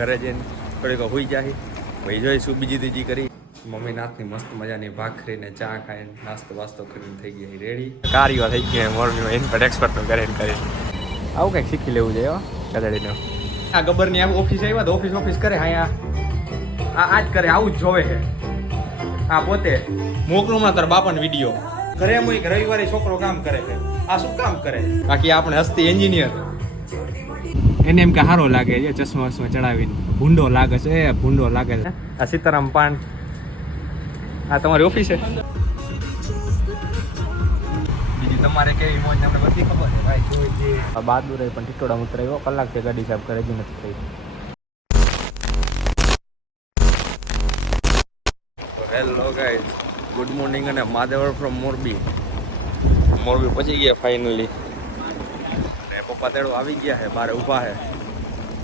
ઘરે જઈને થોડીક હોઈ જાય ભાઈ જોઈશું બીજી ત્રીજી કરી મમ્મી નાથની મસ્ત મજાની ભાખરી ને ચા ખાઈને નાસ્તો વાસ્તો કરીને થઈ ગઈ રેડી કાર્યો થઈ ગયા મોર્નિંગ એન પર એક્સપર્ટનું કરીને આવું કંઈક શીખી લેવું જોઈએ ગધેડીનું આ ગબ્બરની આમ ઓફિસ આવ્યા તો ઓફિસ કરે અહીંયા આ જ કરે આવું જ જોવે છે આ પોતે મોકલું તાર બાપાનો વિડીયો ઘરે એમ હોય કે રવિવારે છોકરો કામ કરે છે આ શું કામ કરે બાકી આપણે હસ્તી એન્જિનિયર એને એમ કે સારો લાગે છે ચશ્મા વસમાં ચડાવીને ભૂંડો લાગે છે ભૂંડો લાગે છે આ સીતારામ પાન આ તમારી ઓફિસ છે બીજી તમારે કેવી મોજ આપણે બધી ખબર છે ભાઈ જોઈ આ બહાદુર પણ ટીટોડા ઉતરાયો કલાક થી ગાડી સાહેબ કરે જ નથી થઈ હેલો ગાઈસ ગુડ મોર્નિંગ અને માધવર ફ્રોમ મોરબી પહોંચી ગયા ફાઇનલી અને પપ્પા તેડો આવી ગયા છે બહાર ઊભા છે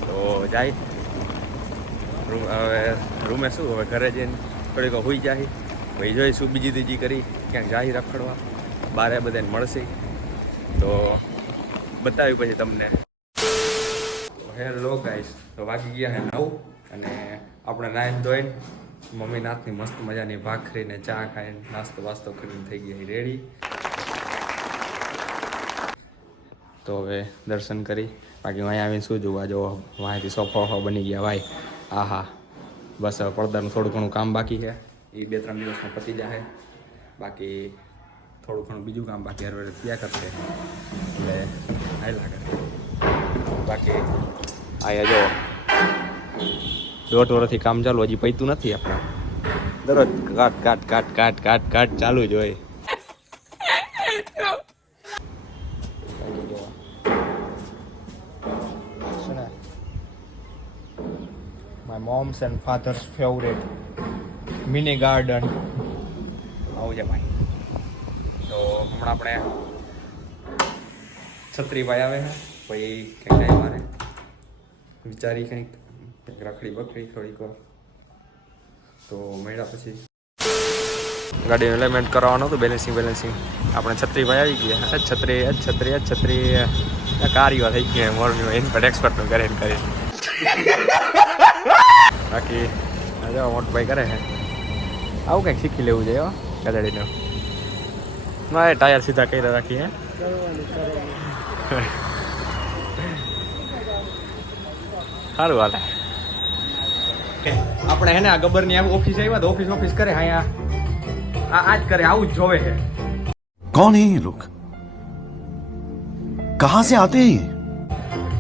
તો જાય હવે રૂમે શું હવે ઘરે જઈને થોડીક હોઈ જાય ભાઈ જોઈશું બીજી ત્રીજી કરી ક્યાંક જાય રખડવા બારે બધાને મળશે તો બતાવ્યું પછી તમને હેલો ગાઈસ તો વાગી ગયા છે 9 અને આપણે નાઈન ધોઈને મમ્મી નાથની મસ્ત મજાની ભાખરી ને ચા ખાઈને નાસ્તો વાસ્તો કરીને થઈ ગયા રેડી તો હવે દર્શન કરી બાકી અહીંયા આવીને શું જોવા જો વાંથી સોફા બની ગયા ભાઈ આહા બસ હવે પડદાનું થોડું ઘણું કામ બાકી છે એ 2-3 દિવસમાં પતી જાય બાકી થોડું ઘણું બીજું કામ બાકી હરવે થયા કરશે એટલે હાઈ લાગે બાકી અહીંયા જો 1.5 વર્ષથી કામ ચાલુ હજી પૈતું નથી આપણે દરરોજ કાટ ચાલુ જ હોય my mom's and father's favourite mini garden આવું છે ભાઈ તો હમણાં આપણે છત્રીભાઈ આવે છે પછી કંઈક ટાઈમ મારે વિચારી કંઈક રખડી બકડી થોડીક તો મળ્યા પછી ગાડીનું એલિમેન્ટ કરવાનું હતું બેલેન્સિંગ આપણે છત્રીભાઈ આવી ગયા છત્રી કાર્યો થઈ ગયા મોરબી એન પર એક્સપર્ટનું કરીને બાકી જો મોટભાઈ કરે છે આવું કંઈક શીખી લેવું જોઈએ ગધેડીનું ના ટાયર સીધા કરી રાખી હે સારું હાલે આપણે હે ને આ ગબ્બરની આમ ઓફિસ આવ્યા તો ઓફિસ કરે અહીંયા આ જ કરે આવું જ જોવે છે कौन है ये लोग कहां से आते हैं ये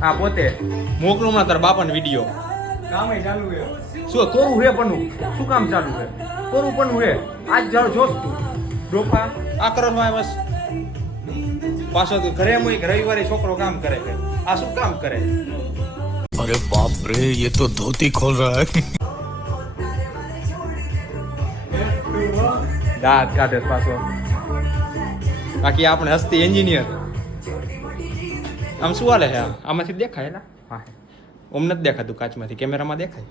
આ પોતે મોકલું તાર બાપાનો વિડીયો કામ ચાલુ છે શું કોરું હે પણ શું કામ ચાલુ છે કોરું પણ હે આજ જાવ જોશ તું ડોપા આ કરો બસ પાછો તું ઘરે એમ હોય કે રવિવારે છોકરો કામ કરે છે આ શું કામ કરે अरे बाप रे ये तो धोती खोल रहा है દાંત કાઢે પાછો બાકી આપણે હસ્તી એન્જિનિયર આમ શું હાલે છે આમાંથી દેખાય ને હા ઓમ નથી દેખાતું કાચમાંથી કેમેરામાં દેખાય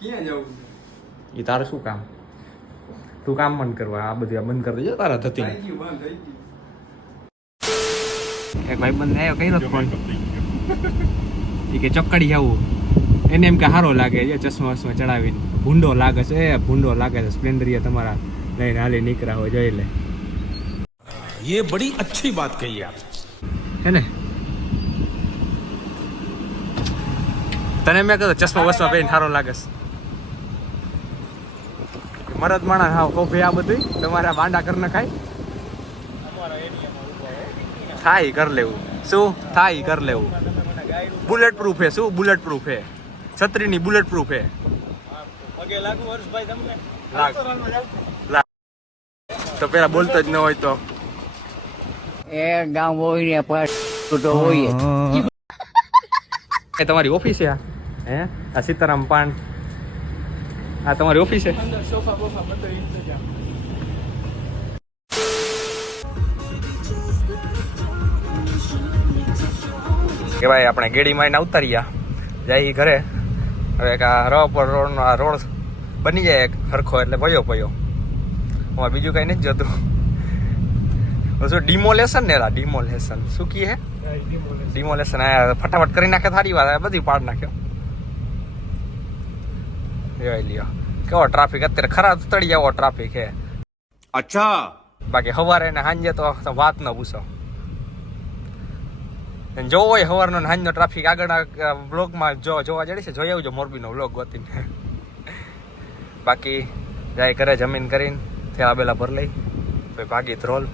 ક્યાં જવું એ તારું શું કામ તું કામ બંધ કરવા આ બધું બંધ કરી દેજો તારા થતી એક ભાઈ બંધ આવ્યો કર્યો ફોન એ કે ચોકડી આવું એને એમ કે સારો લાગે છે ચશ્મા વસમાં ચડાવીને ભૂંડો લાગે છે સ્પ્લેન્ડરિયા તમારા લઈને હાલી નીકળ્યા હોય જોઈ લે ये बड़ी अच्छी बात कही आप હે ને તને મેં કહ્યું ચશ્મા વસમાં પહેરીને સારો લાગે છે મરદ માણસ હા કોફી આ બધું તમારા બાંડા કરી નખાય થાય કર લેવું શું થાય કર લેવું બુલેટ પ્રૂફ હે શું બુલેટ પ્રૂફ હે છત્રીની બુલેટ પ્રૂફ હે તો પેલા બોલતો જ ન હોય તો એ ગામ હોય ને પણ તો હોય એ તમારી ઓફિસ છે હે આ સીતારામ પાન આ તમારી ઓફિસ છે કે ભાઈ આપણે ગેડી મારીને ઉતાર્યા જાય ઘરે હવે રોડ બની જાય સરખો એટલે ભયો અમારે બીજું કઈ નથી જતું શું ડિમોલેશન ને ડિમોલેશન શું કી હે ડિમોલેશન ફટાફટ કરી નાખે થારી વાર બધી પાડ નાખ્યો જોઈ લ્યો કેવો ટ્રાફિક અત્યારે ખરા તળી એવો ટ્રાફિક છે. अच्छा બાકી સવારે ને સાંજે તો વાત ન પૂછો. જોવો હોય સવારનો ને સાંજનો ટ્રાફિક આગળના બ્લોગમાં જોવા જડી છે, જોઈ આવજો મોરબીનો બ્લોગ ગોતીને. બાકી જાય ઘરે જમીન કરીને થેલા બેલા ભર લઈ પછી ભાગી ધ્રોલ,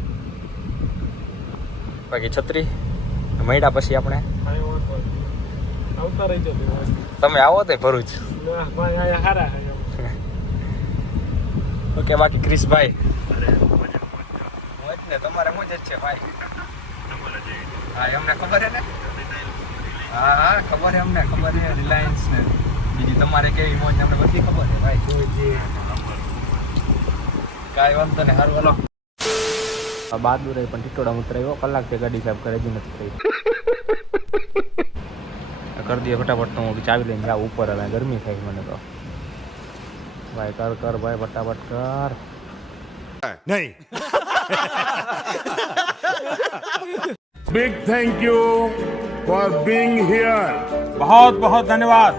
બાકી છત્રી મળ્યા પછી આપણે તમે આવો તો ભરૂચ. ઓકે બાકી ક્રિશભાઈ મોજ ને તમારે મોજ જ છે ભાઈ. હા અમને ખબર છે ને. હા હા ખબર છે, અમને ખબર છે રિલાયન્સ ને બીજી તમારે કેવી મોજ અમને બધી ખબર છે ભાઈ. કાંઈ વાંધો ને સારું હાલો. બહાદુર પણ ટીટોડા ઉતરાયો કલાકથી ગાડી સાહેબ કરે જ નથી થઈ. કરી દઈએ ફટાફટ તો હું ચાવી લઈને જાઉં ઉપર. હવે ગરમી થાય મને તો ભાઈ. કર ભાઈ ફટાફટ કર. नहीं Big thank you for being here. बहुत बहुत धन्यवाद.